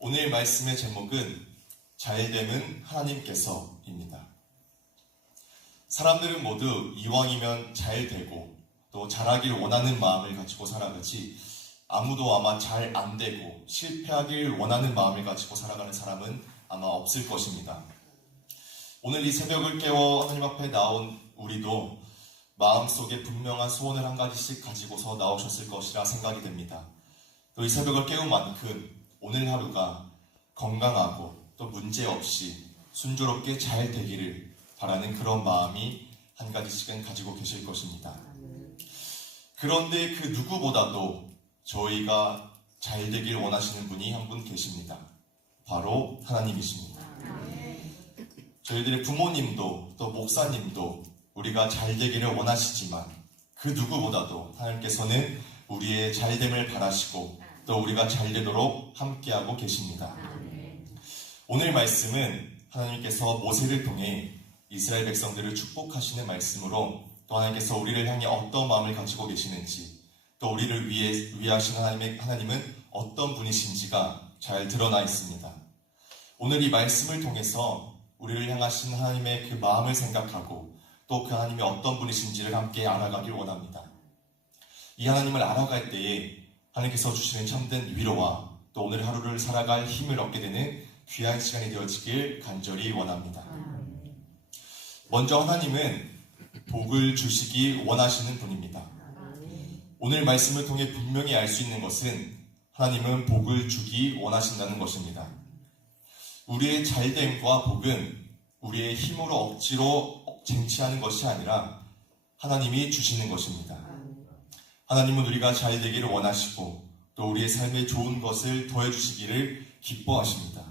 오늘 말씀의 제목은 잘됨은 하나님께서입니다. 사람들은 모두 이왕이면 잘 되고 또 잘하길 원하는 마음을 가지고 살아가지 아무도 아마 잘 안 되고 실패하길 원하는 마음을 가지고 살아가는 사람은 아마 없을 것입니다. 오늘 이 새벽을 깨워 하나님 앞에 나온 우리도 마음속에 분명한 소원을 한 가지씩 가지고서 나오셨을 것이라 생각이 됩니다. 또 이 새벽을 깨운 만큼 오늘 하루가 건강하고 또 문제없이 순조롭게 잘 되기를 바라는 그런 마음이 한 가지씩은 가지고 계실 것입니다. 그런데 그 누구보다도 저희가 잘 되길 원하시는 분이 한 분 계십니다. 바로 하나님이십니다. 저희들의 부모님도 또 목사님도 우리가 잘 되기를 원하시지만 그 누구보다도 하나님께서는 우리의 잘됨을 바라시고 또 우리가 잘 되도록 함께하고 계십니다. 오늘 말씀은 하나님께서 모세를 통해 이스라엘 백성들을 축복하시는 말씀으로 또 하나님께서 우리를 향해 어떤 마음을 가지고 계시는지 또 우리를 위하신 하나님은 어떤 분이신지가 잘 드러나 있습니다. 오늘 이 말씀을 통해서 우리를 향하신 하나님의 그 마음을 생각하고 또 그 하나님이 어떤 분이신지를 함께 알아가길 원합니다. 이 하나님을 알아갈 때에 하나님께서 주시는 참된 위로와 또 오늘 하루를 살아갈 힘을 얻게 되는 귀한 시간이 되어지길 간절히 원합니다. 먼저 하나님은 복을 주시기 원하시는 분입니다. 오늘 말씀을 통해 분명히 알 수 있는 것은 하나님은 복을 주기 원하신다는 것입니다. 우리의 잘됨과 복은 우리의 힘으로 억지로 쟁취하는 것이 아니라 하나님이 주시는 것입니다. 하나님은 우리가 잘 되기를 원하시고 또 우리의 삶에 좋은 것을 더해주시기를 기뻐하십니다.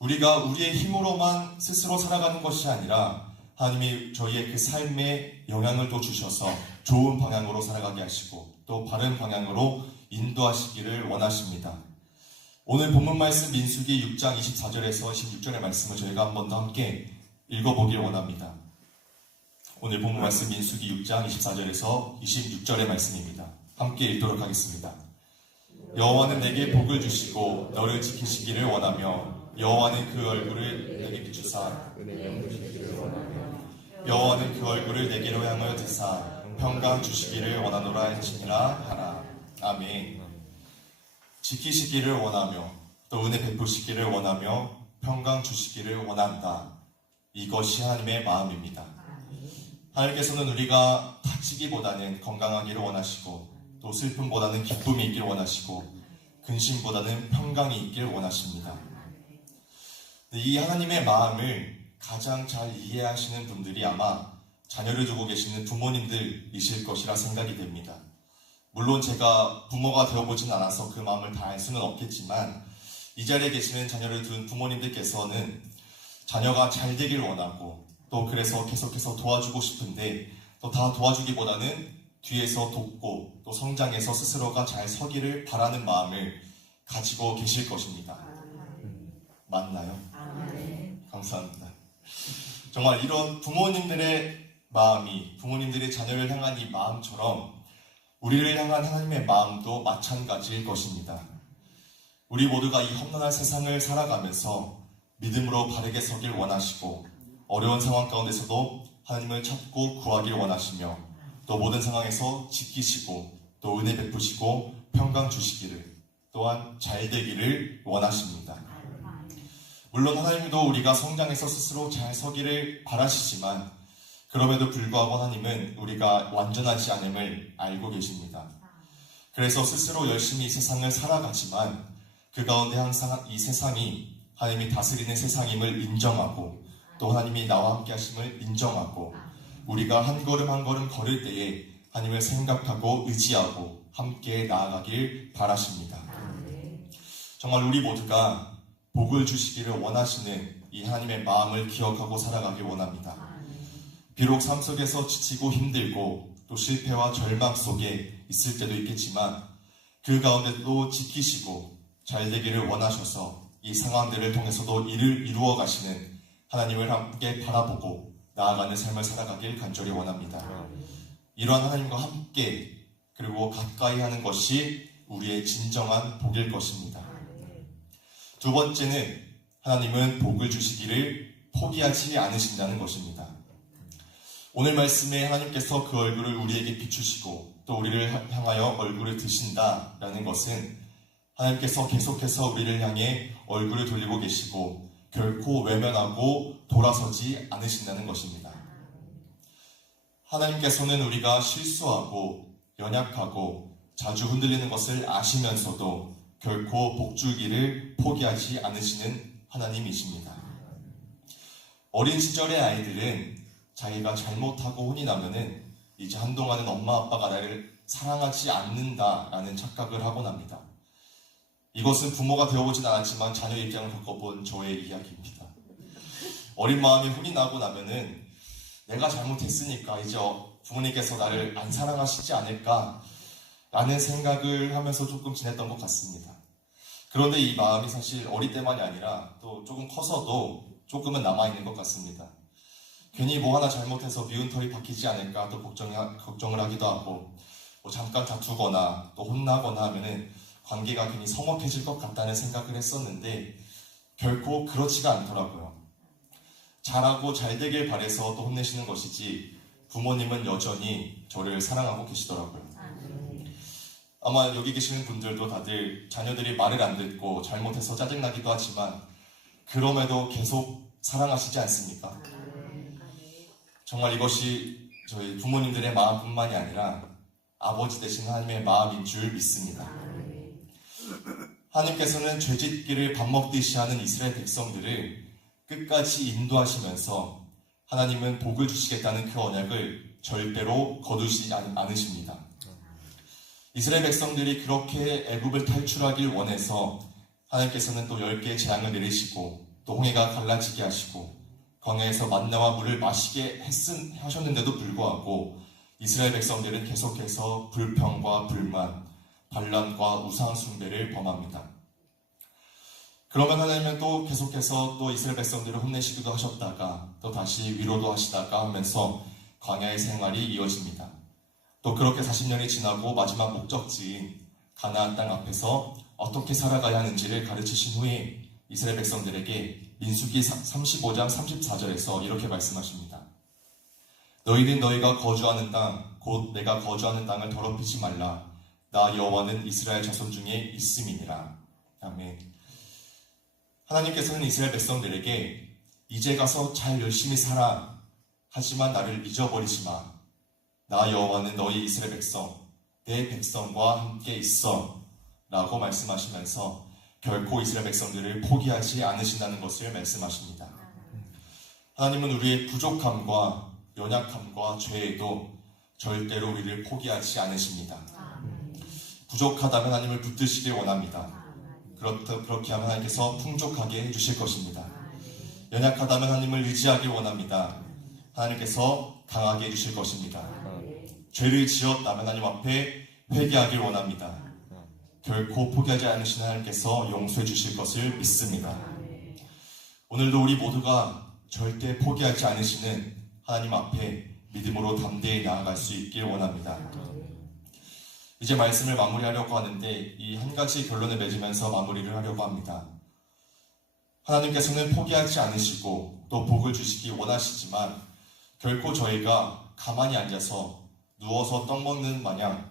우리가 우리의 힘으로만 스스로 살아가는 것이 아니라 하나님이 저희의 그 삶에 영향을 또 주셔서 좋은 방향으로 살아가게 하시고 또 바른 방향으로 인도하시기를 원하십니다. 오늘 본문 말씀 민수기 6장 24절에서 26절의 말씀을 저희가 한 번 더 함께 읽어보길 원합니다. 오늘 본문 말씀 민수기 6장 24절에서 26절의 말씀입니다. 함께 읽도록 하겠습니다. 여호와는 내게 복을 주시고 너를 지키시기를 원하며 여호와는 그 얼굴을 내게 비추사 여호와는 그 얼굴을 내게로 향하여 드사 평강 주시기를 원하노라 할지니라 하라. 아멘. 지키시기를 원하며 또 은혜 베푸시기를 원하며 평강 주시기를 원한다. 이것이 하나님의 마음입니다. 하나님께서는 우리가 다치기보다는 건강하기를 원하시고 또 슬픔보다는 기쁨이 있길 원하시고 근심보다는 평강이 있길 원하십니다. 이 하나님의 마음을 가장 잘 이해하시는 분들이 아마 자녀를 두고 계시는 부모님들이실 것이라 생각이 됩니다. 물론 제가 부모가 되어보진 않아서 그 마음을 다 알 수는 없겠지만 이 자리에 계시는 자녀를 둔 부모님들께서는 자녀가 잘 되길 원하고 또 그래서 계속해서 도와주고 싶은데 또 다 도와주기보다는 뒤에서 돕고 또 성장해서 스스로가 잘 서기를 바라는 마음을 가지고 계실 것입니다. 맞나요? 감사합니다. 정말 이런 부모님들의 마음이 부모님들의 자녀를 향한 이 마음처럼 우리를 향한 하나님의 마음도 마찬가지일 것입니다. 우리 모두가 이 험난한 세상을 살아가면서 믿음으로 바르게 서길 원하시고 어려운 상황 가운데서도 하나님을 찾고 구하길 원하시며 또 모든 상황에서 지키시고 또 은혜 베푸시고 평강 주시기를 또한 잘 되기를 원하십니다. 물론 하나님도 우리가 성장해서 스스로 잘 서기를 바라시지만 그럼에도 불구하고 하나님은 우리가 완전하지 않음을 알고 계십니다. 그래서 스스로 열심히 이 세상을 살아가지만 그 가운데 항상 이 세상이 하나님이 다스리는 세상임을 인정하고 또 하나님이 나와 함께 하심을 인정하고 우리가 한 걸음 한 걸음 걸을 때에 하나님을 생각하고 의지하고 함께 나아가길 바라십니다. 정말 우리 모두가 복을 주시기를 원하시는 이 하나님의 마음을 기억하고 살아가길 원합니다. 비록 삶 속에서 지치고 힘들고 또 실패와 절망 속에 있을 때도 있겠지만 그 가운데도 지키시고 잘 되기를 원하셔서 이 상황들을 통해서도 일을 이루어 가시는 하나님을 함께 바라보고 나아가는 삶을 살아가길 간절히 원합니다. 이러한 하나님과 함께 그리고 가까이 하는 것이 우리의 진정한 복일 것입니다. 두 번째는 하나님은 복을 주시기를 포기하지 않으신다는 것입니다. 오늘 말씀에 하나님께서 그 얼굴을 우리에게 비추시고 또 우리를 향하여 얼굴을 드신다라는 것은 하나님께서 계속해서 우리를 향해 얼굴을 돌리고 계시고 결코 외면하고 돌아서지 않으신다는 것입니다. 하나님께서는 우리가 실수하고 연약하고 자주 흔들리는 것을 아시면서도 결코 복주기를 포기하지 않으시는 하나님이십니다. 어린 시절의 아이들은 자기가 잘못하고 혼이 나면은 이제 한동안은 엄마 아빠가 나를 사랑하지 않는다라는 착각을 하곤 합니다. 이것은 부모가 되어보진 않았지만 자녀 입장을 겪어본 저의 이야기입니다. 어린 마음에 혼이 나고 나면은 내가 잘못했으니까 이제 부모님께서 나를 안 사랑하시지 않을까라는 생각을 하면서 조금 지냈던 것 같습니다. 그런데 이 마음이 사실 어릴 때만이 아니라 또 조금 커서도 조금은 남아있는 것 같습니다. 괜히 뭐 하나 잘못해서 미운 털이 박히지 않을까 또 걱정을 하기도 하고 뭐 잠깐 다투거나 또 혼나거나 하면은 관계가 괜히 서먹해질 것 같다는 생각을 했었는데 결코 그렇지가 않더라고요. 잘하고 잘 되길 바래서 또 혼내시는 것이지 부모님은 여전히 저를 사랑하고 계시더라고요. 아마 여기 계시는 분들도 다들 자녀들이 말을 안 듣고 잘못해서 짜증나기도 하지만 그럼에도 계속 사랑하시지 않습니까? 정말 이것이 저희 부모님들의 마음뿐만이 아니라 아버지 되신 하나님의 마음인 줄 믿습니다. 하나님께서는 죄짓기를 밥 먹듯이 하는 이스라엘 백성들을 끝까지 인도하시면서 하나님은 복을 주시겠다는 그 언약을 절대로 거두시지 않으십니다. 이스라엘 백성들이 그렇게 애굽을 탈출하길 원해서 하나님께서는 또 10개의 재앙을 내리시고 또 홍해가 갈라지게 하시고 광야에서 만나와 물을 마시게 하셨는데도 불구하고 이스라엘 백성들은 계속해서 불평과 불만, 반란과 우상 숭배를 범합니다. 그러면 하나님은 또 계속해서 또 이스라엘 백성들을 혼내시기도 하셨다가 또 다시 위로도 하시다가 하면서 광야의 생활이 이어집니다. 또 그렇게 40년이 지나고 마지막 목적지인 가나안 땅 앞에서 어떻게 살아가야 하는지를 가르치신 후에 이스라엘 백성들에게 민수기 35장 34절에서 이렇게 말씀하십니다. 너희는 너희가 거주하는 땅, 곧 내가 거주하는 땅을 더럽히지 말라. 나 여호와는 이스라엘 자손 중에 있음이니라. 아멘. 하나님께서는 이스라엘 백성들에게 이제 가서 잘 열심히 살아. 하지만 나를 잊어버리지 마. 나 여호와는 너희 이스라엘 백성, 내 백성과 함께 있어. 라고 말씀하시면서 결코 이스라엘 백성들을 포기하지 않으신다는 것을 말씀하십니다. 하나님은 우리의 부족함과 연약함과 죄에도 절대로 우리를 포기하지 않으십니다. 부족하다면 하나님을 붙드시길 원합니다. 그렇게 하면 하나님께서 풍족하게 해주실 것입니다. 연약하다면 하나님을 의지하길 원합니다. 하나님께서 강하게 해주실 것입니다. 죄를 지었다면 하나님 앞에 회개하길 원합니다. 결코 포기하지 않으신 하나님께서 용서해 주실 것을 믿습니다. 오늘도 우리 모두가 절대 포기하지 않으시는 하나님 앞에 믿음으로 담대히 나아갈 수 있길 원합니다. 이제 말씀을 마무리하려고 하는데 이 한 가지 결론을 맺으면서 마무리를 하려고 합니다. 하나님께서는 포기하지 않으시고 또 복을 주시기 원하시지만 결코 저희가 가만히 앉아서 누워서 떡 먹는 마냥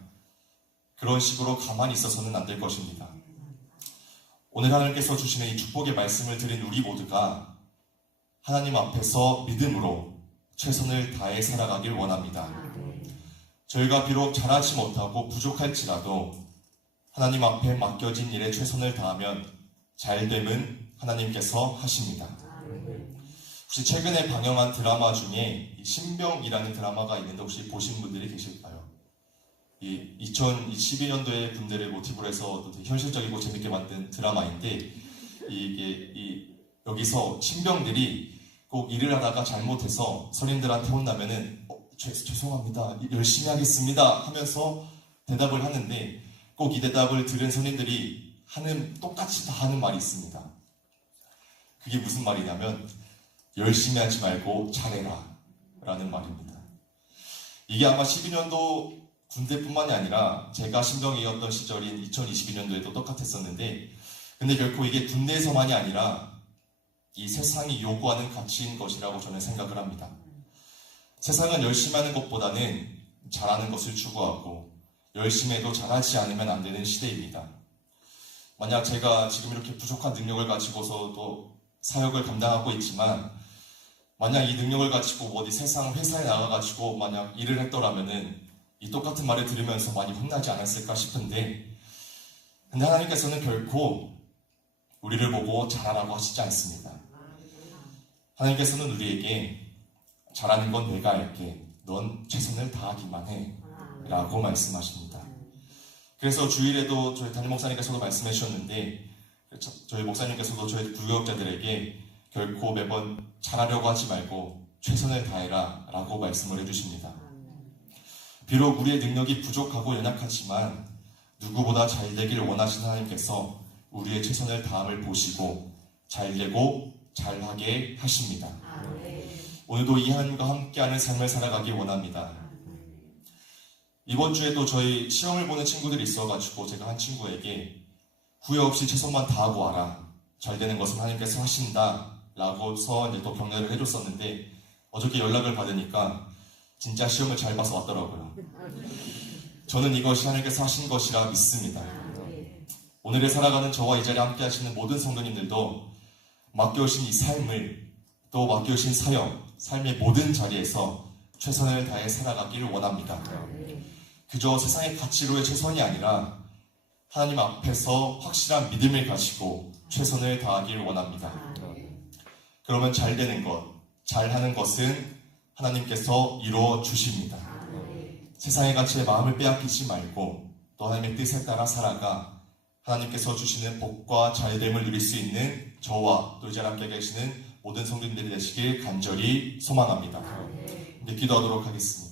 그런 식으로 가만히 있어서는 안 될 것입니다. 오늘 하나님께서 주시는 이 축복의 말씀을 드린 우리 모두가 하나님 앞에서 믿음으로 최선을 다해 살아가길 원합니다. 저희가 비록 잘하지 못하고 부족할지라도 하나님 앞에 맡겨진 일에 최선을 다하면 잘됨은 하나님께서 하십니다. 혹시 최근에 방영한 드라마 중에 신병이라는 드라마가 있는데 혹시 보신 분들이 계실까요? 이 2012년도에 군대를 모티브로 해서 되게 현실적이고 재밌게 만든 드라마인데 여기서 신병들이 꼭 일을 하다가 잘못해서 선임들한테 혼나면은 죄송합니다, 열심히 하겠습니다 하면서 대답을 하는데 꼭 이 대답을 들은 선임들이 똑같이 다 하는 말이 있습니다. 그게 무슨 말이냐면 열심히 하지 말고 잘해라 라는 말입니다. 이게 아마 12년도 군대뿐만이 아니라 제가 신병이었던 시절인 2022년도에도 똑같았었는데 근데 결코 이게 군대에서만이 아니라 이 세상이 요구하는 가치인 것이라고 저는 생각을 합니다. 세상은 열심히 하는 것보다는 잘하는 것을 추구하고 열심히 해도 잘하지 않으면 안 되는 시대입니다. 만약 제가 지금 이렇게 부족한 능력을 가지고서도 사역을 감당하고 있지만 만약 이 능력을 가지고 어디 세상 회사에 나가가지고 만약 일을 했더라면은 이 똑같은 말을 들으면서 많이 혼나지 않았을까 싶은데 근데 하나님께서는 결코 우리를 보고 잘하라고 하시지 않습니다. 하나님께서는 우리에게 잘하는 건 내가 할게. 넌 최선을 다하기만 해. 라고 말씀하십니다. 그래서 주일에도 저희 담임 목사님께서도 말씀해 주셨는데 저희 목사님께서도 저희 부교육자들에게 결코 매번 잘하려고 하지 말고 최선을 다해라 라고 말씀을 해주십니다. 비록 우리의 능력이 부족하고 연약하지만 누구보다 잘 되길 원하시는 하나님께서 우리의 최선을 다함을 보시고 잘되고 잘하게 하십니다. 오늘도 이 하나님과 함께하는 삶을 살아가기 원합니다. 이번 주에도 저희 시험을 보는 친구들이 있어가지고 제가 한 친구에게 후회 없이 최선만 다하고 와라. 잘 되는 것은 하나님께서 하신다. 라고서 이제 또 격려를 해줬었는데 어저께 연락을 받으니까 진짜 시험을 잘 봐서 왔더라고요. 저는 이것이 하나님께서 하신 것이라 믿습니다. 오늘에 살아가는 저와 이 자리에 함께 하시는 모든 성도님들도 맡겨오신 이 삶을 또 맡겨오신 사역, 삶의 모든 자리에서 최선을 다해 살아가기를 원합니다. 그저 세상의 가치로의 최선이 아니라 하나님 앞에서 확실한 믿음을 가지고 최선을 다하기를 원합니다. 그러면 잘 되는 것, 잘하는 것은 하나님께서 이루어 주십니다. 세상의 가치에 마음을 빼앗기지 말고 또 하나님의 뜻에 따라 살아가 하나님께서 주시는 복과 잘됨을 누릴 수 있는 저와 또 이제 함께 계시는 모든 성도님들이 되시길 간절히 소망합니다. 네, 기도하도록 하겠습니다.